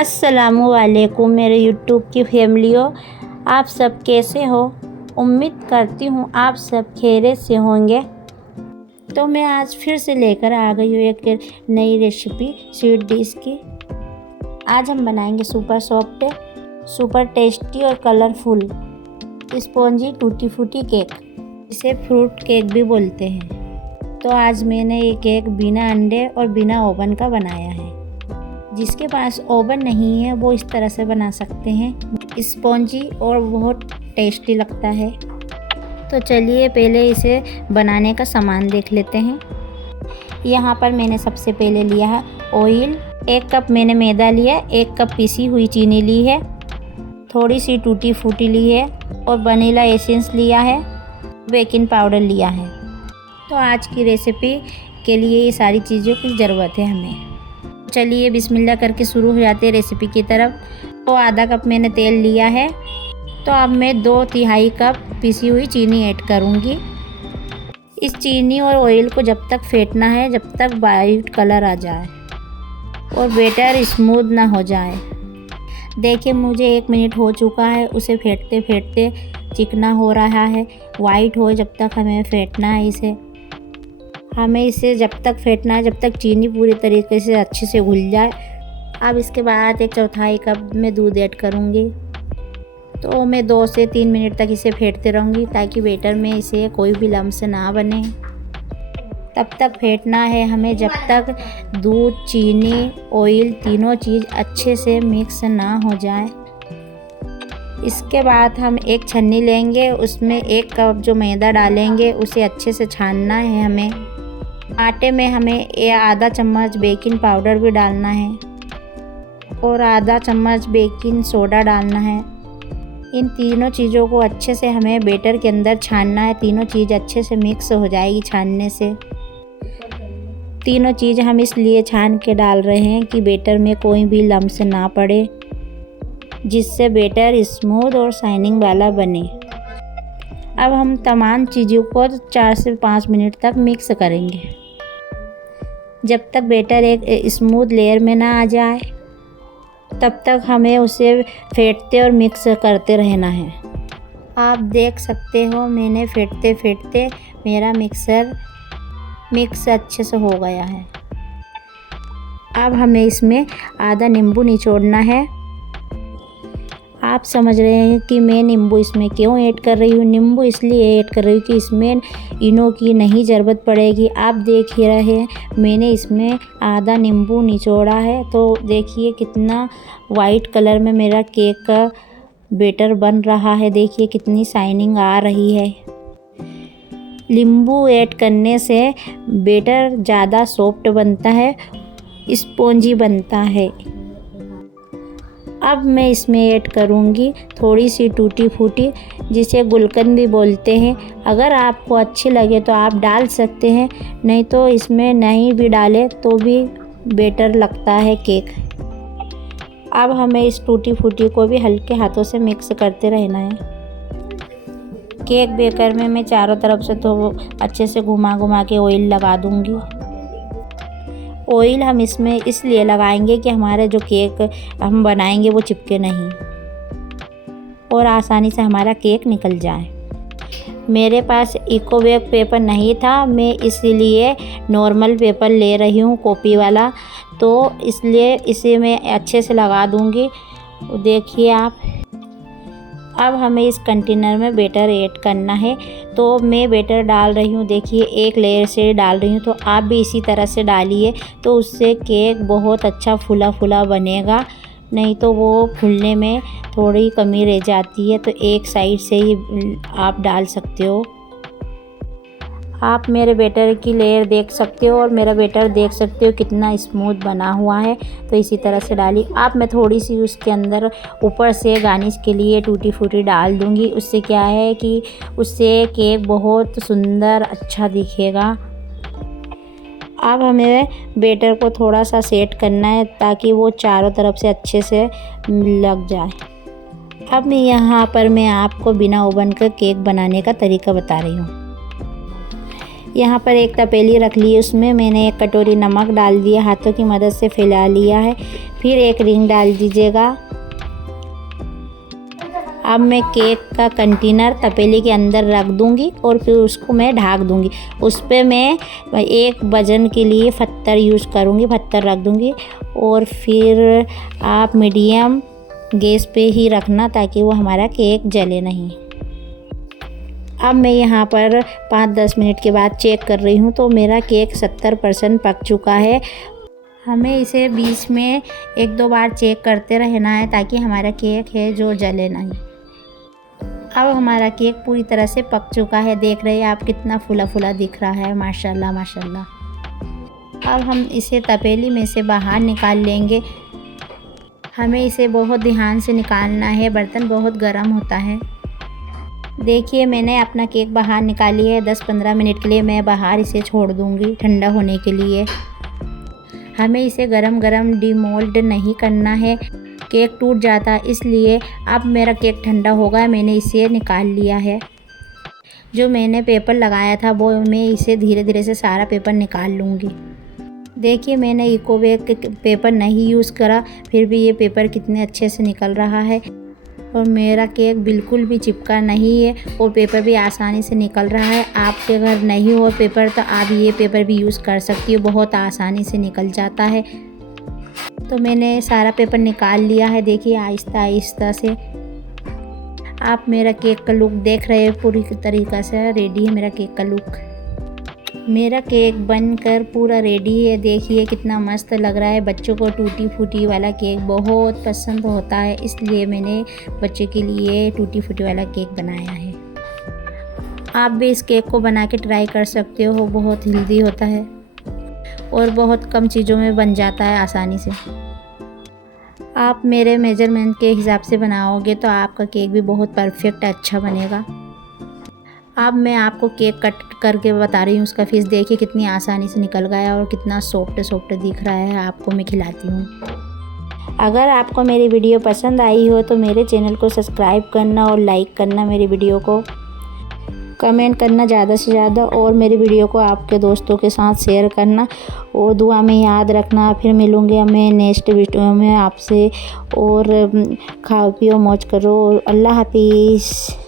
अस्सलामुअलैकुम मेरे यूट्यूब की फैमिलियों, आप सब कैसे हो। उम्मीद करती हूँ आप सब खैरियत से होंगे। तो मैं आज फिर से लेकर आ गई हूँ एक नई रेसिपी स्वीट डिश की। आज हम बनाएंगे सुपर सॉफ्ट, सुपर टेस्टी और कलरफुल स्पॉन्जी टूटी फूटी केक, इसे फ्रूट केक भी बोलते हैं। तो आज मैंने ये केक बिना अंडे और बिना ओवन का बनाया है। जिसके पास ओवन नहीं है वो इस तरह से बना सकते हैं। स्पॉन्जी और बहुत टेस्टी लगता है। तो चलिए पहले इसे बनाने का सामान देख लेते हैं। यहाँ पर मैंने सबसे पहले लिया है ऑयल, 1 कप मैंने मैदा लिया, 1 कप पिसी हुई चीनी ली है, थोड़ी सी टूटी फूटी ली है और वनीला एसेंस लिया है, बेकिंग पाउडर लिया है। तो आज की रेसिपी के लिए ये सारी चीज़ों की ज़रूरत है हमें। चलिए बिस्मिल्लाह करके शुरू हो जाते हैं रेसिपी की तरफ। तो आधा कप मैंने तेल लिया है। तो अब मैं 2/3 कप पिसी हुई चीनी ऐड करूँगी। इस चीनी और ऑयल को जब तक फेंटना है जब तक वाइट कलर आ जाए और बैटर स्मूथ ना हो जाए। देखिए मुझे 1 मिनट हो चुका है, उसे फेंटते फेंटते चिकना हो रहा है, वाइट हो जब तक हमें फेंटना है इसे। हमें इसे जब तक फेंटना है जब तक चीनी पूरी तरीके से अच्छे से घुल जाए। अब इसके बाद 1/4 कप में दूध ऐड करूँगी। तो मैं 2 से 3 मिनट तक इसे फेंटते रहूँगी ताकि बैटर में इसे कोई भी लम्स ना बने। तब तक फेंटना है हमें जब तक दूध, चीनी, ऑयल तीनों चीज़ अच्छे से मिक्स ना हो जाए। इसके बाद हम एक छन्नी लेंगे, उसमें 1 कप जो मैदा डालेंगे उसे अच्छे से छानना है हमें। आटे में हमें आधा चम्मच बेकिंग पाउडर भी डालना है और आधा चम्मच बेकिंग सोडा डालना है। इन तीनों चीज़ों को अच्छे से हमें बैटर के अंदर छानना है। तीनों चीज़ अच्छे से मिक्स हो जाएगी छानने से। तीनों चीज़ हम इसलिए छान के डाल रहे हैं कि बैटर में कोई भी लम्स ना पड़े, जिससे बैटर स्मूथ और शाइनिंग वाला बने। अब हम तमाम चीज़ों को 4 से 5 मिनट तक मिक्स करेंगे जब तक बैटर एक स्मूथ लेयर में ना आ जाए। तब तक हमें उसे फेंटते और मिक्स करते रहना है। आप देख सकते हो मैंने फेंटते फेंटते मेरा मिक्स अच्छे से हो गया है। अब हमें इसमें आधा नींबू निचोड़ना है। आप समझ रहे हैं कि मैं नींबू इसमें क्यों ऐड कर रही हूँ। नींबू इसलिए ऐड कर रही हूँ कि इसमें इनो की नहीं ज़रूरत पड़ेगी। आप देख ही रहे हैं मैंने इसमें आधा नींबू निचोड़ा है। तो देखिए कितना वाइट कलर में मेरा केक का बैटर बन रहा है। देखिए कितनी शाइनिंग आ रही है। नींबू ऐड करने से बैटर ज़्यादा सॉफ्ट बनता है, स्पॉन्जी बनता है। अब मैं इसमें ऐड करूँगी थोड़ी सी टूटी फूटी, जिसे गुलकंद भी बोलते हैं। अगर आपको अच्छी लगे तो आप डाल सकते हैं, नहीं तो इसमें नहीं भी डालें तो भी बेटर लगता है केक। अब हमें इस टूटी फूटी को भी हल्के हाथों से मिक्स करते रहना है। केक बेकर में मैं चारों तरफ से तो अच्छे से घुमा घुमा के ऑयल लगा दूँगी। ऑयल हम इसमें इसलिए लगाएंगे कि हमारे जो केक हम बनाएंगे वो चिपके नहीं और आसानी से हमारा केक निकल जाए। मेरे पास इको बेक पेपर नहीं था, मैं इसलिए नॉर्मल पेपर ले रही हूँ, कॉपी वाला। तो इसलिए इसे मैं अच्छे से लगा दूँगी। देखिए आप। अब हमें इस कंटेनर में बैटर ऐड करना है। तो मैं बैटर डाल रही हूँ, देखिए 1 लेयर से डाल रही हूँ। तो आप भी इसी तरह से डालिए, तो उससे केक बहुत अच्छा फूला फूला बनेगा। नहीं तो वो फूलने में थोड़ी कमी रह जाती है। तो एक साइड से ही आप डाल सकते हो। आप मेरे बैटर की लेयर देख सकते हो और मेरा बैटर देख सकते हो कितना स्मूथ बना हुआ है। तो इसी तरह से डाली। अब मैं थोड़ी सी उसके अंदर ऊपर से गार्निश के लिए टूटी फूटी डाल दूँगी। उससे क्या है कि उससे केक बहुत सुंदर अच्छा दिखेगा। अब हमें बैटर को थोड़ा सा सेट करना है ताकि वो चारों तरफ से अच्छे से लग जाए। अब यहाँ पर मैं आपको बिना ओवन के केक बनाने का तरीका बता रही हूँ। यहाँ पर एक तपेली रख ली, उसमें मैंने 1 कटोरी नमक डाल दिया, हाथों की मदद से फैला लिया है। फिर 1 रिंग डाल दीजिएगा। अब मैं केक का कंटेनर तपेली के अंदर रख दूंगी और फिर उसको मैं ढक दूंगी। उस पर मैं 1 वजन के लिए पत्थर यूज़ करूंगी, पत्थर रख दूंगी। और फिर आप मीडियम गैस पे ही रखना ताकि वो हमारा केक जले नहीं। अब मैं यहाँ पर 5-10 मिनट के बाद चेक कर रही हूँ तो मेरा केक 70% पक चुका है। हमें इसे बीच में 1-2 बार चेक करते रहना है ताकि हमारा केक है जो जले नहीं। अब हमारा केक पूरी तरह से पक चुका है। देख रहे हैं आप कितना फूला फूला दिख रहा है, माशाल्लाह माशाल्लाह। अब हम इसे तपेली में से बाहर निकाल लेंगे। हमें इसे बहुत ध्यान से निकालना है, बर्तन बहुत गर्म होता है। देखिए मैंने अपना केक बाहर निकाल लिया है। 10-15 मिनट के लिए मैं बाहर इसे छोड़ दूँगी ठंडा होने के लिए। हमें इसे गरम गरम डीमोल्ड नहीं करना है, केक टूट जाता है। इसलिए अब मेरा केक ठंडा हो गया, मैंने इसे निकाल लिया है। जो मैंने पेपर लगाया था वो मैं इसे धीरे धीरे से सारा पेपर निकाल लूँगी। देखिए मैंने इको बैग पेपर नहीं यूज़ करा, फिर भी ये पेपर कितने अच्छे से निकल रहा है। और मेरा केक बिल्कुल भी चिपका नहीं है और पेपर भी आसानी से निकल रहा है। आपके घर नहीं हो पेपर तो आप ये पेपर भी यूज़ कर सकती हो, बहुत आसानी से निकल जाता है। तो मैंने सारा पेपर निकाल लिया है। देखिए आहिस्ता आहिस्ता से आप मेरा केक का लुक देख रहे हैं, पूरी तरीक़ा से रेडी है मेरा केक का लुक। मेरा केक बनकर पूरा रेडी है। देखिए कितना मस्त लग रहा है। बच्चों को टूटी फूटी वाला केक बहुत पसंद होता है, इसलिए मैंने बच्चे के लिए टूटी फूटी वाला केक बनाया है। आप भी इस केक को बना के ट्राई कर सकते हो, बहुत हेल्दी होता है और बहुत कम चीज़ों में बन जाता है आसानी से। आप मेरे मेजरमेंट के हिसाब से बनाओगे तो आपका केक भी बहुत परफेक्ट अच्छा बनेगा। अब मैं आपको केक कट करके बता रही हूँ, उसका पीस देखिए कितनी आसानी से निकल गया और कितना सॉफ्ट सॉफ्ट दिख रहा है। आपको मैं खिलाती हूँ। अगर आपको मेरी वीडियो पसंद आई हो तो मेरे चैनल को सब्सक्राइब करना और लाइक करना, मेरी वीडियो को कमेंट करना ज़्यादा से ज़्यादा, और मेरी वीडियो को आपके दोस्तों के साथ शेयर करना और दुआ में याद रखना। फिर मिलूँगी मैं नेक्स्ट वीडियो में आपसे। और खाओ पियो मौज करो। अल्लाह हाफिज़।